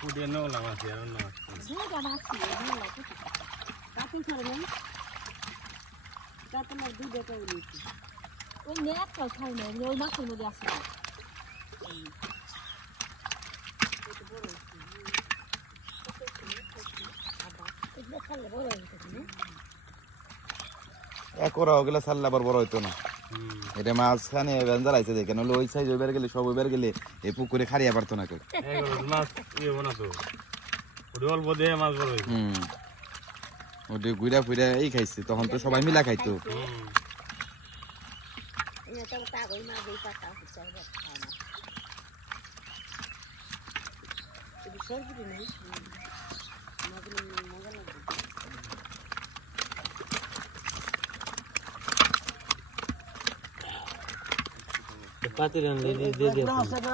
Udah nol lah mas ya, nol. Sudah masih nol lah. Tapi sekarang kita mau dua kali itu. Oh ni apa sih ni? Ni masih mau dia sih. একরা ওগুলা সাল্লা বড় বড় হইতো না এটা মাছখানে বেঞ্জার আইছে দেখেন হলো ওই সাইজ ওইবার গেলে সব ওইবার গেলে এই পুকুরে খারিয়া পারতো না কেউ মাছ ইয়ে বানা তো ওটা অল্প দিয়ে মাছ বড় হইছে ওটা গুইরা ফুইরা এই খাইছে তখন তো সবাই মিলা খাইতো Patiran de dia. Saya